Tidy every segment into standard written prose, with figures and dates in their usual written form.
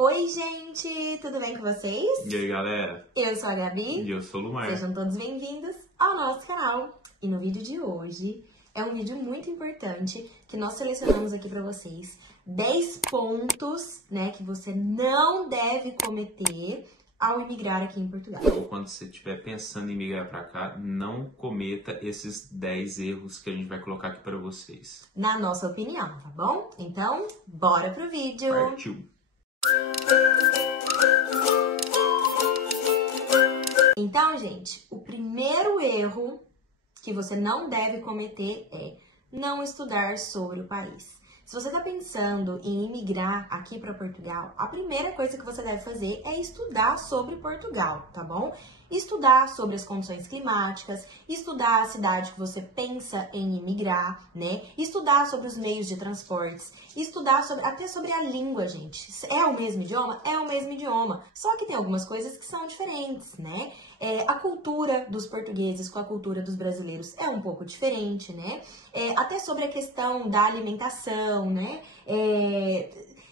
Oi, gente! Tudo bem com vocês? E aí, galera? Eu sou a Gabi. E eu sou o Lumar. Sejam todos bem-vindos ao nosso canal. E no vídeo de hoje, é um vídeo muito importante que nós selecionamos aqui pra vocês 10 pontos, né, que você não deve cometer ao imigrar aqui em Portugal. Então, quando você estiver pensando em migrar pra cá, não cometa esses 10 erros que a gente vai colocar aqui pra vocês. Na nossa opinião, tá bom? Então, bora pro vídeo! Partiu! Então, gente, o primeiro erro que você não deve cometer é não estudar sobre o país. Se você está pensando em imigrar aqui para Portugal, a primeira coisa que você deve fazer é estudar sobre Portugal, tá bom? Estudar sobre as condições climáticas, estudar a cidade que você pensa em imigrar, né? Estudar sobre os meios de transportes, estudar até sobre a língua, gente. É o mesmo idioma? É o mesmo idioma. Só que tem algumas coisas que são diferentes, né? A cultura dos portugueses com a cultura dos brasileiros é um pouco diferente, né? Até sobre a questão da alimentação, né?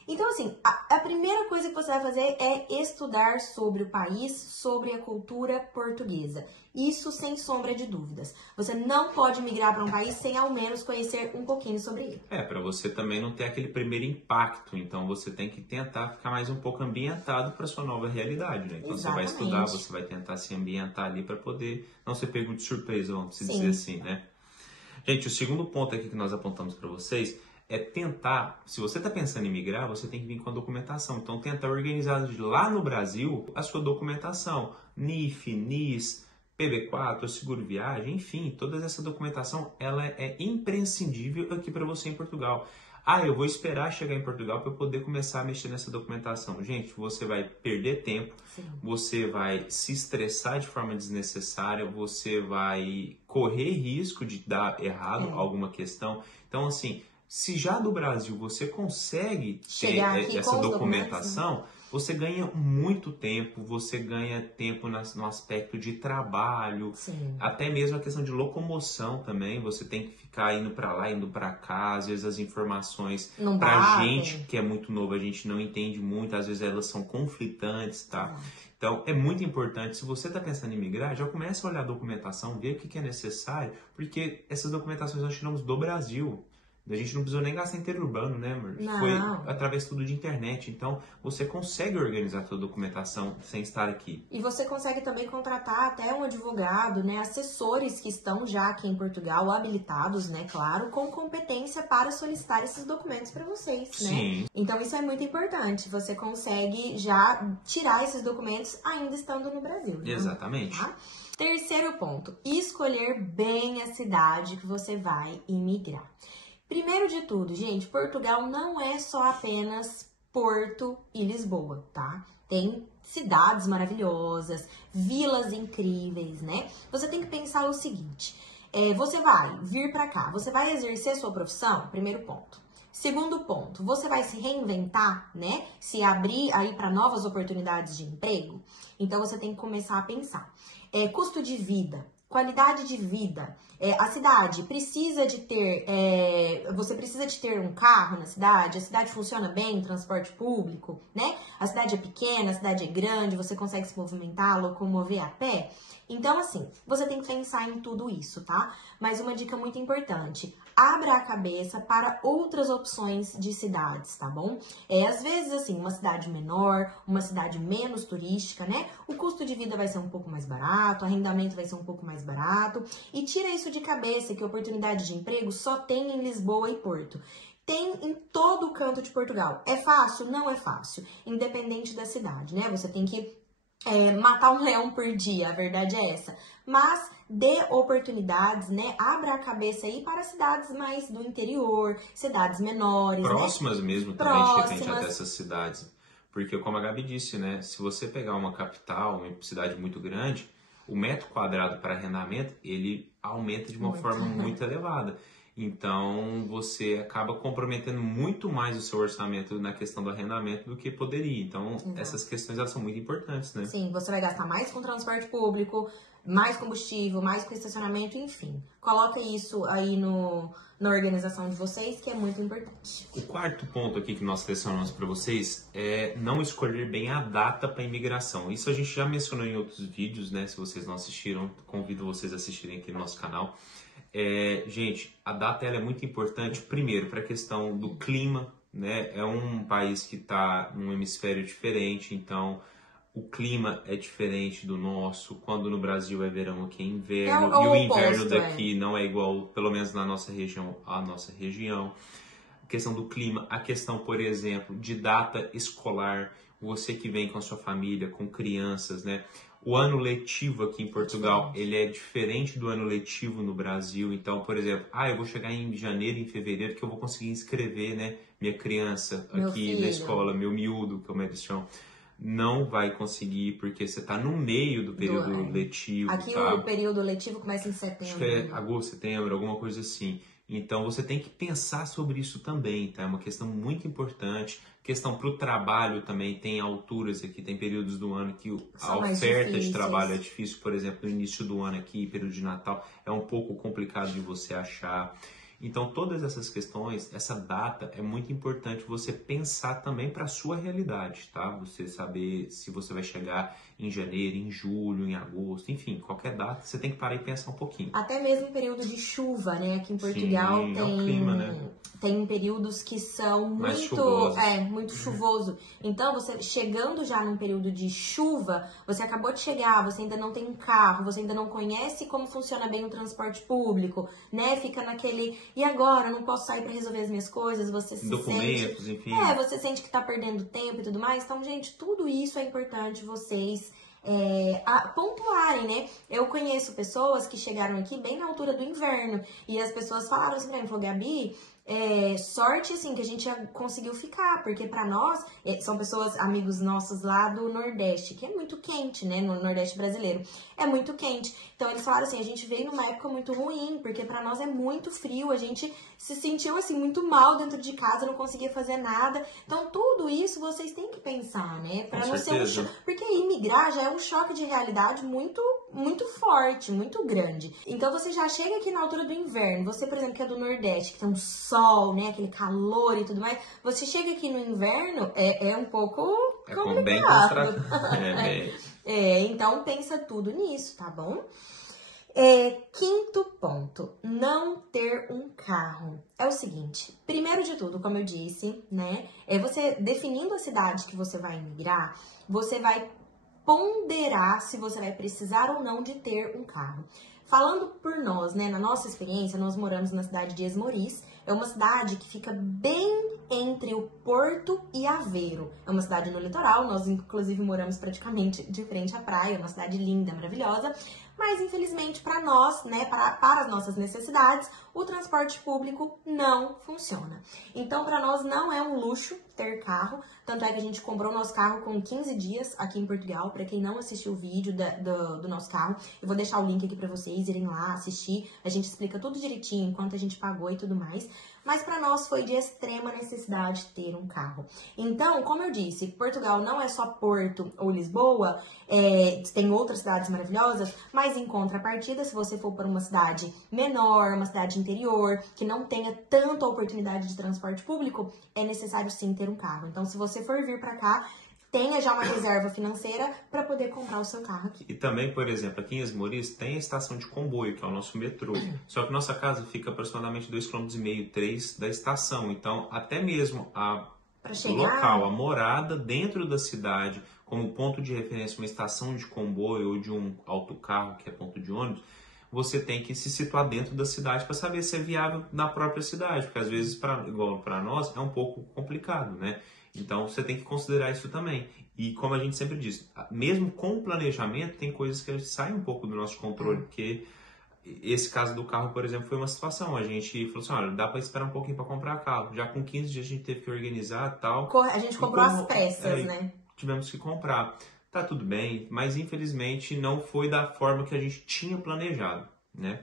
Então, assim, a primeira coisa que você vai fazer é estudar sobre o país, sobre a cultura portuguesa. Isso sem sombra de dúvidas. Você não pode migrar para um país sem ao menos conhecer um pouquinho sobre ele. Para você também não ter aquele primeiro impacto. Então, você tem que tentar ficar mais um pouco ambientado para sua nova realidade, né? Então, Exatamente. você vai estudar, você vai tentar se ambientar ali para poder não ser pego de surpresa, vamos dizer assim, né? Gente, o segundo ponto aqui que nós apontamos para vocês é tentar, se você está pensando em migrar, você tem que vir com a documentação. Então, tentar organizar lá no Brasil a sua documentação. NIF, NIS, PB4, seguro viagem, enfim, toda essa documentação, ela é imprescindível aqui para você em Portugal. Eu vou esperar chegar em Portugal para eu poder começar a mexer nessa documentação. Gente, você vai perder tempo, você vai se estressar de forma desnecessária, você vai correr risco de dar errado alguma questão. Então, assim, se já do Brasil você consegue ter essa documentação, você ganha muito tempo, você ganha tempo no aspecto de trabalho, até mesmo a questão de locomoção também, você tem que ficar indo para lá, indo para cá, às vezes as informações pra gente que é muito novo, a gente não entende muito, às vezes elas são conflitantes, tá? Então, é muito importante, se você está pensando em migrar, já começa a olhar a documentação, ver o que é necessário, porque essas documentações nós tiramos do Brasil. A gente não precisou nem gastar interurbano, né, amor? Não. Foi através tudo de internet. Então, você consegue organizar a sua documentação sem estar aqui. E você consegue também contratar até um advogado, né? Assessores que estão já aqui em Portugal, habilitados, né? Claro, com competência para solicitar esses documentos para vocês, né? Sim. Então, isso é muito importante. Você consegue já tirar esses documentos ainda estando no Brasil. Né? Exatamente. Tá? Terceiro ponto, escolher bem a cidade que você vai imigrar. Primeiro de tudo, gente, Portugal não é só apenas Porto e Lisboa, tá? Tem cidades maravilhosas, vilas incríveis, né? Você tem que pensar o seguinte, você vai vir pra cá, você vai exercer a sua profissão? Primeiro ponto. Segundo ponto, você vai se reinventar, né? Se abrir aí para novas oportunidades de emprego? Então, você tem que começar a pensar. Custo de vida. Qualidade de vida. A cidade precisa de ter... você precisa de ter um carro na cidade? A cidade funciona bem, transporte público, né? A cidade é pequena, a cidade é grande, você consegue se movimentar, locomover a pé? Então, assim, você tem que pensar em tudo isso, tá? Mas uma dica muito importante, abra a cabeça para outras opções de cidades, tá bom? Às vezes, assim, uma cidade menor, uma cidade menos turística, né? O custo de vida vai ser um pouco mais barato, o arrendamento vai ser um pouco mais barato. E tira isso de cabeça, que oportunidade de emprego só tem em Lisboa e Porto. Tem em todo o canto de Portugal. É fácil? Não é fácil. Independente da cidade, né? Você tem que matar um leão por dia, a verdade é essa. Mas dê oportunidades, né? Abra a cabeça aí para cidades mais do interior, cidades menores, próximas, né? Mesmo também, próximas. De repente, até essas cidades. Porque, como a Gabi disse, né? Se você pegar uma capital, uma cidade muito grande, o metro quadrado para arrendamento, ele aumenta de uma forma muito elevada. Então, você acaba comprometendo muito mais o seu orçamento na questão do arrendamento do que poderia. Então, essas questões elas são muito importantes, né? Sim, você vai gastar mais com transporte público, mais combustível, mais com estacionamento, enfim. Coloca isso aí na organização de vocês, que é muito importante. O quarto ponto aqui que nós selecionamos para vocês é não escolher bem a data para imigração. Isso a gente já mencionou em outros vídeos, né? Se vocês não assistiram, convido vocês a assistirem aqui no nosso canal. Gente, a data ela é muito importante, primeiro, para a questão do clima, né? É um país que está num hemisfério diferente, então o clima é diferente do nosso. Quando no Brasil é verão, aqui é inverno. E o inverno daqui não é igual, pelo menos na nossa região, à nossa região. A questão do clima, a questão, por exemplo, de data escolar. Você que vem com a sua família, com crianças, né? O ano letivo aqui em Portugal, ele é diferente do ano letivo no Brasil. Então, por exemplo, eu vou chegar em janeiro, em fevereiro, que eu vou conseguir inscrever, né, minha criança aqui na escola, meu miúdo, como eles chamam. Não vai conseguir, porque você está no meio do período letivo. Aqui tá? O período letivo começa em setembro. Acho que é agosto, setembro, alguma coisa assim. Então, você tem que pensar sobre isso também, tá? É uma questão muito importante. Questão para o trabalho também, tem alturas aqui, tem períodos do ano que a oferta de trabalho é difícil. Por exemplo, no início do ano aqui, período de Natal, é um pouco complicado de você achar. Então, todas essas questões, essa data é muito importante você pensar também para a sua realidade, tá? Você saber se você vai chegar em janeiro, em julho, em agosto, enfim, qualquer data, você tem que parar e pensar um pouquinho. Até mesmo em período de chuva, né? Aqui em Portugal Sim, é o clima, né? Tem períodos que são muito chuvoso. Então, você chegando já num período de chuva, você acabou de chegar, você ainda não tem um carro, você ainda não conhece como funciona bem o transporte público, né? Fica naquele, e agora? Eu não posso sair para resolver as minhas coisas, você se documentos, sente... enfim. Você sente que tá perdendo tempo e tudo mais. Então, gente, tudo isso é importante vocês pontuarem, né? Eu conheço pessoas que chegaram aqui bem na altura do inverno e as pessoas falaram assim pra mim, falou, Gabi, sorte assim que a gente já conseguiu ficar, porque pra nós, são pessoas, amigos nossos lá do Nordeste, que é muito quente, né, no Nordeste brasileiro, é muito quente, então eles falaram assim, a gente veio numa época muito ruim, porque pra nós é muito frio, a gente se sentiu assim muito mal dentro de casa, não conseguia fazer nada, então tudo isso vocês têm que pensar, né, pra não ser porque imigrar já é um choque de realidade muito forte, muito grande. Então você já chega aqui na altura do inverno, você, por exemplo, que é do Nordeste, que tem um sol, né, aquele calor e tudo mais, você chega aqui no inverno, é um pouco complicado. Bem constrado. Então pensa tudo nisso, tá bom? Quinto ponto, não ter um carro. É o seguinte, primeiro de tudo, como eu disse, né, você definindo a cidade que você vai emigrar, você vai ponderar se você vai precisar ou não de ter um carro. Falando por nós, né, na nossa experiência, nós moramos na cidade de Esmoriz. É uma cidade que fica bem entre o Porto e Aveiro. É uma cidade no litoral, nós inclusive moramos praticamente de frente à praia, é uma cidade linda, maravilhosa. Mas infelizmente para nós, né, para as nossas necessidades, o transporte público não funciona. Então para nós não é um luxo ter carro, tanto é que a gente comprou o nosso carro com 15 dias aqui em Portugal. Para quem não assistiu o vídeo do nosso carro, eu vou deixar o link aqui para vocês irem lá assistir. A gente explica tudo direitinho, quanto a gente pagou e tudo mais. Mas para nós foi de extrema necessidade ter um carro. Então, como eu disse, Portugal não é só Porto ou Lisboa, tem outras cidades maravilhosas, mas em contrapartida, se você for para uma cidade menor, uma cidade interior, que não tenha tanta oportunidade de transporte público, é necessário sim ter um carro. Então, se você for vir para cá, tenha já uma reserva financeira para poder comprar o seu carro aqui. E também, por exemplo, aqui em Esmoriz tem a estação de comboio, que é o nosso metrô. Só que nossa casa fica aproximadamente 2,5 km, 3 da estação. Então, até mesmo o local, a morada dentro da cidade, como ponto de referência, uma estação de comboio ou de um autocarro, que é ponto de ônibus, você tem que se situar dentro da cidade para saber se é viável na própria cidade. Porque às vezes, igual para nós, é um pouco complicado, né? Então, você tem que considerar isso também. E como a gente sempre diz, mesmo com o planejamento, tem coisas que saem um pouco do nosso controle, porque esse caso do carro, por exemplo, foi uma situação. A gente falou assim, olha, dá para esperar um pouquinho para comprar carro. Já com 15 dias a gente teve que organizar e tal. A gente comprou às pressas, né? Tivemos que comprar. Tá tudo bem, mas infelizmente não foi da forma que a gente tinha planejado, né?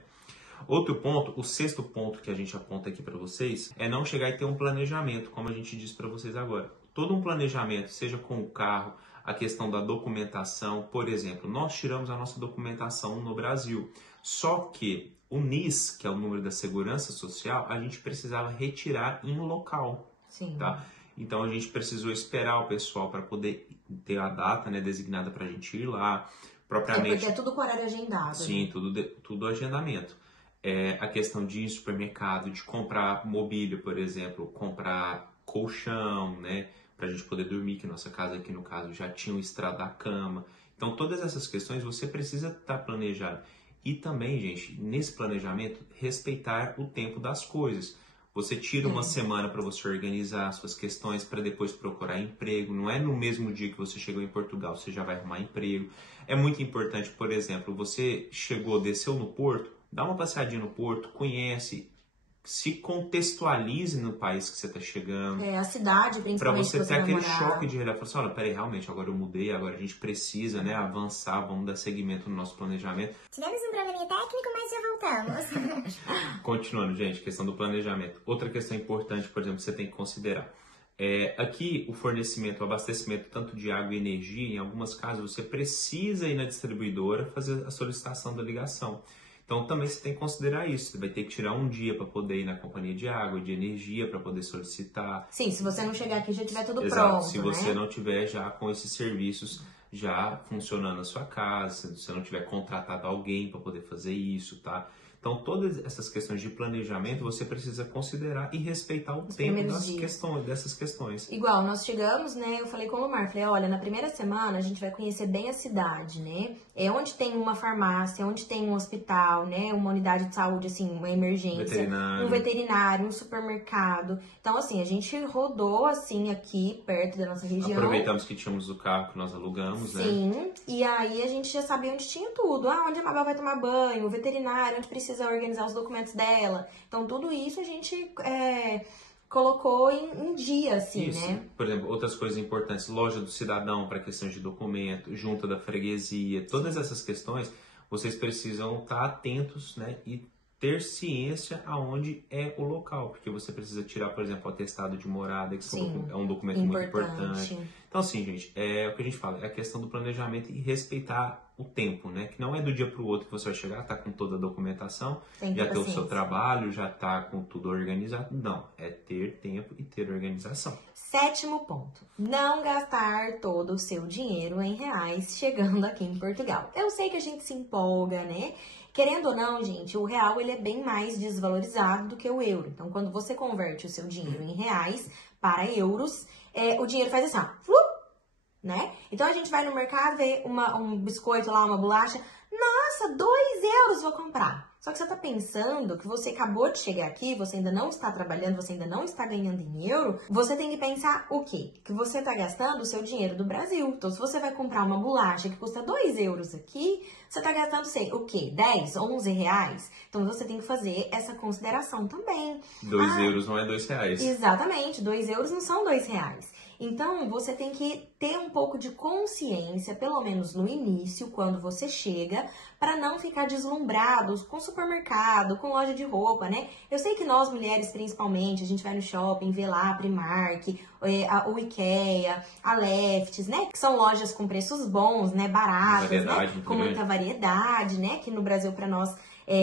Outro ponto, o sexto ponto que a gente aponta aqui para vocês, é não chegar e ter um planejamento, como a gente disse para vocês agora. Todo um planejamento, seja com o carro, a questão da documentação, por exemplo, nós tiramos a nossa documentação no Brasil, só que o NIS, que é o número da Segurança Social, a gente precisava retirar em um local. Sim. Tá? Então a gente precisou esperar o pessoal para poder ter a data, né, designada para a gente ir lá, propriamente. Porque é tudo com horário agendado. Sim, né? tudo agendamento. A questão de ir no supermercado, de comprar mobília, por exemplo, comprar colchão, né, para a gente poder dormir, que nossa casa aqui no caso já tinha um estrado da cama. Então todas essas questões você precisa estar planejado. E também, gente, nesse planejamento, respeitar o tempo das coisas. Você tira uma semana para você organizar suas questões, para depois procurar emprego. Não é no mesmo dia que você chegou em Portugal, você já vai arrumar emprego. É muito importante, por exemplo, você chegou, desceu no porto, dá uma passeadinha no porto, conhece, se contextualize no país que você está chegando. A cidade, principalmente, para você ter aquele morar. choque de realidade. Falar assim, olha, peraí, realmente, agora eu mudei, agora a gente precisa, né, avançar, vamos dar seguimento no nosso planejamento. Tivemos um probleminha técnico, mas já voltamos. Continuando, gente, questão do planejamento. Outra questão importante, por exemplo, que você tem que considerar. Aqui, o fornecimento, o abastecimento tanto de água e energia, em alguns casos, você precisa ir na distribuidora fazer a solicitação da ligação. Então, também você tem que considerar isso. Você vai ter que tirar um dia para poder ir na companhia de água, de energia, para poder solicitar. Sim, se você não chegar aqui já tiver tudo Exato. pronto, Se você né? não tiver já com esses serviços já funcionando na sua casa, se você não tiver contratado alguém para poder fazer isso, tá? Então, todas essas questões de planejamento você precisa considerar e respeitar o tempo dessas questões. Igual, nós chegamos, né? Eu falei com o Lomar, falei, olha, na primeira semana a gente vai conhecer bem a cidade, né? Onde tem uma farmácia, onde tem um hospital, né? Uma unidade de saúde, assim, uma emergência. Um veterinário, um supermercado. Então, assim, a gente rodou, assim, aqui, perto da nossa região. Aproveitamos que tínhamos o carro que nós alugamos, né? Sim, e aí a gente já sabia onde tinha tudo. Onde a Mabel vai tomar banho, o veterinário, onde precisa organizar os documentos dela. Então, tudo isso a gente colocou em dia, assim, isso. né? Por exemplo, outras coisas importantes, loja do cidadão para questões de documento, junta da freguesia, todas essas questões, vocês precisam estar atentos, né? E ter ciência aonde é o local, porque você precisa tirar, por exemplo, o atestado de morada, que é um documento muito importante. Então, assim, gente, é o que a gente fala, é a questão do planejamento e respeitar o tempo, né? Que não é do dia para o outro que você vai chegar, tá com toda a documentação, já ter o seu trabalho, já tá com tudo organizado. Não, é ter tempo e ter organização. 7º ponto, não gastar todo o seu dinheiro em reais chegando aqui em Portugal. Eu sei que a gente se empolga, né? Querendo ou não, gente, o real ele é bem mais desvalorizado do que o euro. Então, quando você converte o seu dinheiro em reais para euros, o dinheiro faz assim, ó, flup, né? Então, a gente vai no mercado, vê um biscoito lá, uma bolacha, nossa, 2 euros vou comprar. Só que você tá pensando que você acabou de chegar aqui, você ainda não está trabalhando, você ainda não está ganhando em euro, você tem que pensar o quê? Que você tá gastando o seu dinheiro do Brasil. Então, se você vai comprar uma bolacha que custa 2 euros aqui, você tá gastando, sei, o quê? 10, 11 reais? Então, você tem que fazer essa consideração também. 2 euros não é 2 reais. Exatamente, 2 euros não são 2 reais. Então, você tem que ter um pouco de consciência, pelo menos no início, quando você chega, para não ficar deslumbrado com supermercado, com loja de roupa, né? Eu sei que nós, mulheres, principalmente, a gente vai no shopping, vê lá a Primark, o IKEA, a Lefties, né? Que são lojas com preços bons, né? Baratas, né? Com muita variedade, né? Que no Brasil, para nós,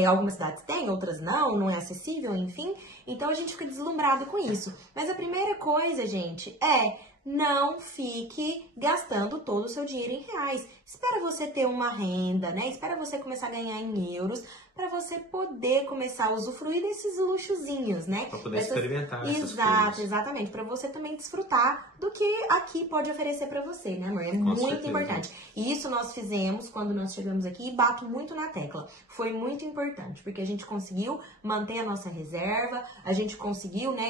algumas cidades têm, outras não é acessível, enfim. Então, a gente fica deslumbrado com isso. Mas a primeira coisa, gente, não fique gastando todo o seu dinheiro em reais. Espera você ter uma renda, né? Espera você começar a ganhar em euros para você poder começar a usufruir desses luxozinhos, né? Para poder experimentar essas coisas. Exatamente. Para você também desfrutar do que aqui pode oferecer para você, né, amor? É muito importante. E isso nós fizemos quando nós chegamos aqui e bato muito na tecla. Foi muito importante, porque a gente conseguiu manter a nossa reserva, a gente conseguiu, né?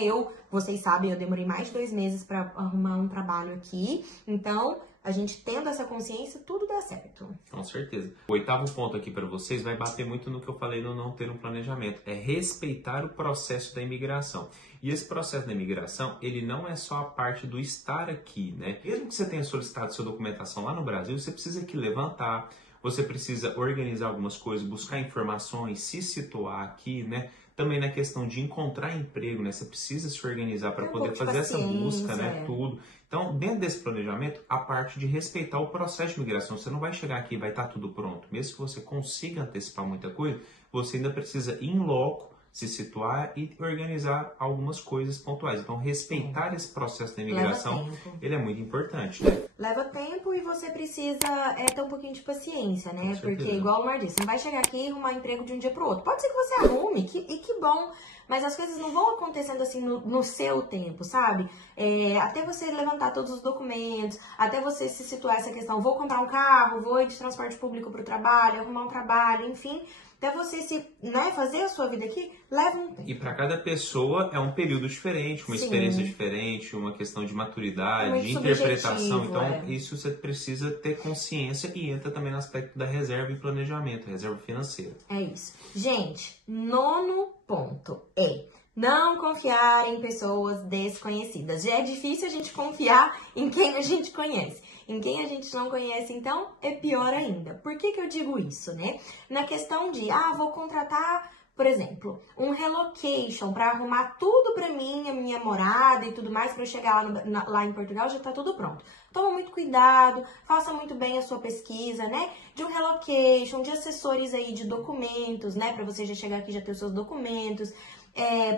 Vocês sabem, eu demorei mais de 2 meses para arrumar um trabalho aqui. Então, a gente tendo essa consciência, tudo dá certo. Com certeza. O 8º ponto aqui para vocês vai bater muito no que eu falei no não ter um planejamento. É respeitar o processo da imigração. E esse processo da imigração, ele não é só a parte do estar aqui, né? Mesmo que você tenha solicitado sua documentação lá no Brasil, você precisa aqui levantar, você precisa organizar algumas coisas, buscar informações, se situar aqui, né? Também na questão de encontrar emprego, né? Você precisa se organizar para poder fazer essa busca, né? Tudo. Então, dentro desse planejamento, a parte de respeitar o processo de migração. Você não vai chegar aqui e vai estar tudo pronto. Mesmo que você consiga antecipar muita coisa, você ainda precisa ir em loco, se situar e organizar algumas coisas pontuais. Então, respeitar esse processo da imigração, ele é muito importante, né? Leva tempo e você precisa ter um pouquinho de paciência, né? Porque, igual o Mar disse, você não vai chegar aqui e arrumar emprego de um dia pro outro. Pode ser que você arrume, e que bom, mas as coisas não vão acontecendo assim no seu tempo, sabe? Até você levantar todos os documentos, até você se situar essa questão, vou comprar um carro, vou ir de transporte público pro trabalho, arrumar um trabalho, enfim... Até você fazer a sua vida aqui, leva um tempo. E para cada pessoa é um período diferente, uma experiência diferente, uma questão de maturidade, de interpretação. Então, isso você precisa ter consciência e entra também no aspecto da reserva e planejamento, reserva financeira. É isso. Gente, 9º ponto é não confiar em pessoas desconhecidas. Já é difícil a gente confiar em quem a gente conhece. Em quem a gente não conhece, então, é pior ainda. Por que eu digo isso, né? Na questão de, vou contratar, por exemplo, um relocation para arrumar tudo para mim, a minha morada e tudo mais, para eu chegar lá em Portugal, já tá tudo pronto. Toma muito cuidado, faça muito bem a sua pesquisa, né? De um relocation, de assessores aí de documentos, né? Para você já chegar aqui e já ter os seus documentos.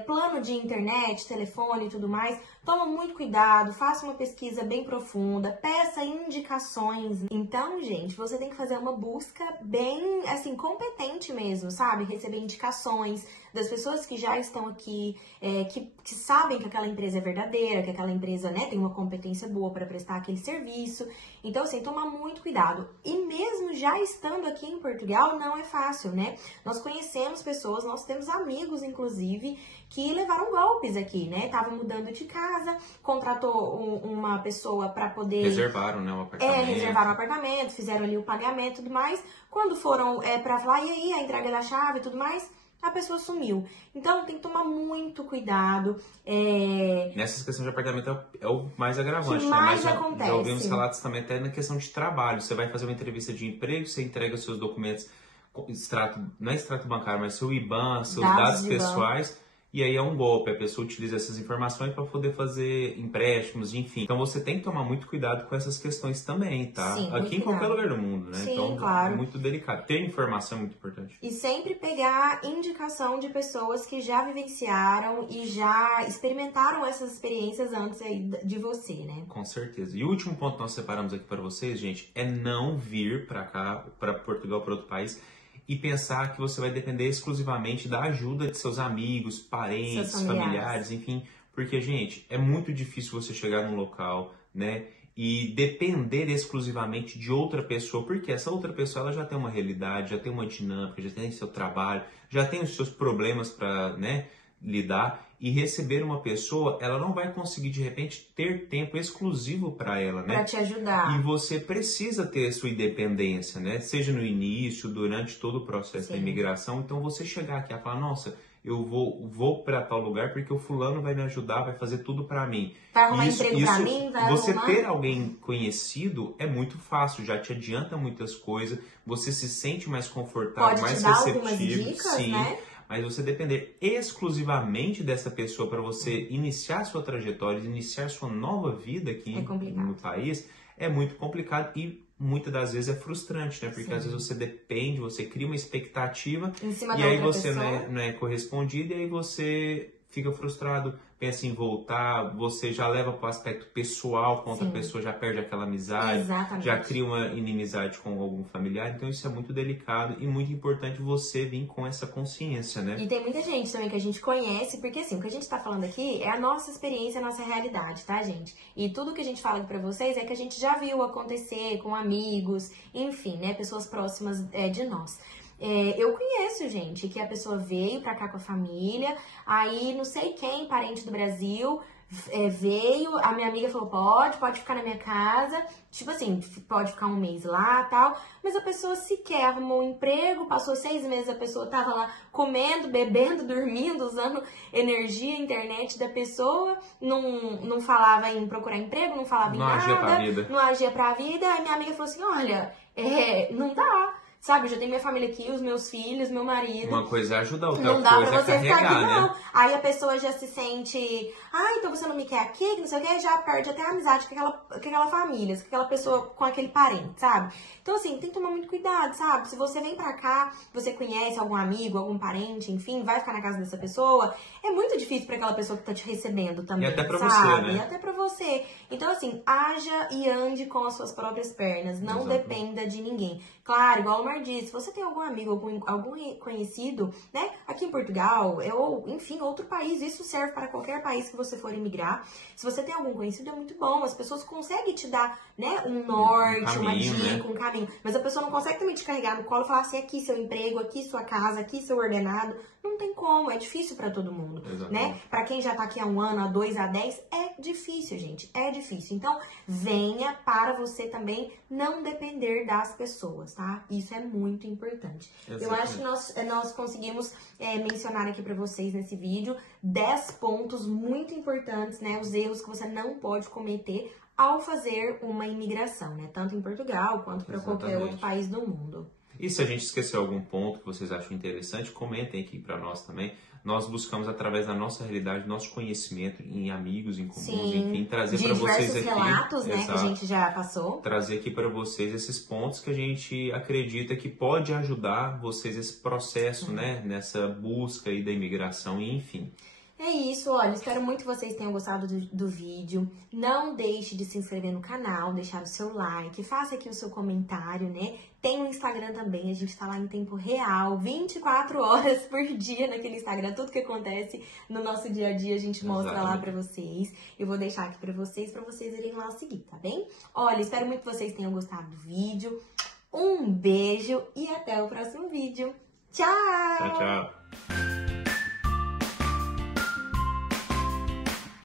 Plano de internet, telefone e tudo mais, toma muito cuidado, faça uma pesquisa bem profunda, peça indicações. Então, gente, você tem que fazer uma busca bem, assim, competente mesmo, sabe? Receber indicações das pessoas que já estão aqui, que sabem que aquela empresa é verdadeira, que aquela empresa, né, tem uma competência boa para prestar aquele serviço. Então, assim, tomar muito cuidado. E mesmo já estando aqui em Portugal, não é fácil, né? Nós conhecemos pessoas, nós temos amigos, inclusive, que levaram golpes aqui, né? Tava mudando de casa, contratou uma pessoa para poder... Reservaram, né, um apartamento. Reservaram um apartamento, fizeram ali o pagamento e tudo mais. Quando foram para falar, e aí, a entrega da chave e tudo mais... a pessoa sumiu. Então, tem que tomar muito cuidado. Nessa questão de apartamento é o mais agravante, que mais acontece. Já ouvimos relatos também até na questão de trabalho. Você vai fazer uma entrevista de emprego, você entrega seus documentos, não é extrato bancário, mas seu IBAN, seus dados pessoais, e aí é um golpe. A pessoa utiliza essas informações para poder fazer empréstimos, enfim. Então, você tem que tomar muito cuidado com essas questões também, tá? Sim, aqui em qualquer lugar do mundo, né? Sim, então, claro. É muito delicado. Ter informação é muito importante. E sempre pegar indicação de pessoas que já vivenciaram e já experimentaram essas experiências antes aí de você, né? Com certeza. E o último ponto que nós separamos aqui para vocês, gente, é não vir para cá, para Portugal, para outro país, e pensar que você vai depender exclusivamente da ajuda de seus amigos, parentes, familiares, enfim. Porque, gente, é muito difícil você chegar num local, né, e depender exclusivamente de outra pessoa, porque essa outra pessoa ela já tem uma realidade, já tem uma dinâmica, já tem seu trabalho, já tem os seus problemas para, né, lidar. E receber uma pessoa, ela não vai conseguir, de repente, ter tempo exclusivo para ela, né? Para te ajudar. E você precisa ter sua independência, né? Seja no início, durante todo o processo da imigração. Então, você chegar aqui e falar, nossa, eu vou para tal lugar porque o fulano vai me ajudar, vai fazer tudo para mim. Vai arrumar emprego para mim, vai você arrumar... ter alguém conhecido é muito fácil, já te adianta muitas coisas, você se sente mais confortável, mais receptivo. Pode te dar algumas dicas, sim. né? Mas você depender exclusivamente dessa pessoa para você iniciar sua trajetória, iniciar sua nova vida aqui no país, é muito complicado e muitas das vezes é frustrante, né? Porque às vezes você depende, você cria uma expectativa e aí você não é correspondido e aí você fica frustrado, pensa em voltar, você já leva para o aspecto pessoal, com outra pessoa já perde aquela amizade, já cria uma inimizade com algum familiar, então isso é muito delicado e muito importante você vir com essa consciência, né? E tem muita gente também que a gente conhece, porque assim, o que a gente tá falando aqui é a nossa experiência, a nossa realidade, tá, gente? E tudo que a gente fala aqui pra vocês é que a gente já viu acontecer com amigos, enfim, né, pessoas próximas de nós. Eu conheço, gente, que a pessoa veio pra cá com a família, aí não sei quem, parente do Brasil, veio, a minha amiga falou, pode ficar na minha casa, tipo assim, pode ficar um mês lá e tal, mas a pessoa sequer arrumou um emprego, passou 6 meses, a pessoa tava lá comendo, bebendo, dormindo, usando energia, internet da pessoa, não falava em procurar emprego, não falava em nada, não agia pra vida, aí minha amiga falou assim, olha, não dá. sabe? Eu já tenho minha família aqui, os meus filhos, meu marido. Uma coisa é ajudar, outra não dá coisa pra você é carregar, ficar aqui, né? não. Aí a pessoa já se sente, então você não me quer aqui, que não sei o que, já perde até a amizade com aquela família, com aquela pessoa, com aquele parente, sabe? Então, assim, tem que tomar muito cuidado, sabe? Se você vem pra cá, você conhece algum amigo, algum parente, enfim, vai ficar na casa dessa pessoa, é muito difícil pra aquela pessoa que tá te recebendo também, E até pra sabe? você, né? E até pra você. Então, assim, haja e ande com as suas próprias pernas, não Exatamente. dependa de ninguém. Claro, igual o Mar disse, se você tem algum amigo, algum conhecido, né, aqui em Portugal, ou, enfim, outro país, isso serve para qualquer país que você for emigrar. Se você tem algum conhecido, é muito bom, as pessoas conseguem te dar, né, um norte, uma dica, né? um caminho, mas a pessoa não consegue também te carregar no colo e falar assim, aqui seu emprego, aqui sua casa, aqui seu ordenado. Não tem como, é difícil pra todo mundo, né? Pra quem já tá aqui há 1 ano, há 2, há 10, é difícil, gente, é difícil. Então, venha para você também não depender das pessoas, tá? Isso é muito importante. Exatamente. Eu acho que nós conseguimos mencionar aqui pra vocês nesse vídeo 10 pontos muito importantes, né? Os erros que você não pode cometer ao fazer uma imigração, né? Tanto em Portugal quanto para qualquer outro país do mundo. E se a gente esqueceu algum ponto que vocês acham interessante, comentem aqui para nós também. Nós buscamos, através da nossa realidade, nosso conhecimento em amigos, em comuns, enfim, trazer para vocês aqui... De diversos relatos, né, exato, que a gente já passou. Trazer aqui para vocês esses pontos que a gente acredita que pode ajudar vocês esse processo, né, nessa busca aí da imigração, e enfim. É isso, olha, espero muito que vocês tenham gostado do vídeo. Não deixe de se inscrever no canal, deixar o seu like, faça aqui o seu comentário, né? Tem o Instagram também, a gente tá lá em tempo real, 24 horas por dia naquele Instagram. Tudo que acontece no nosso dia a dia a gente mostra lá pra vocês. Eu vou deixar aqui pra vocês irem lá seguir, tá bem? Olha, espero muito que vocês tenham gostado do vídeo. Um beijo e até o próximo vídeo. Tchau! Tchau, tchau!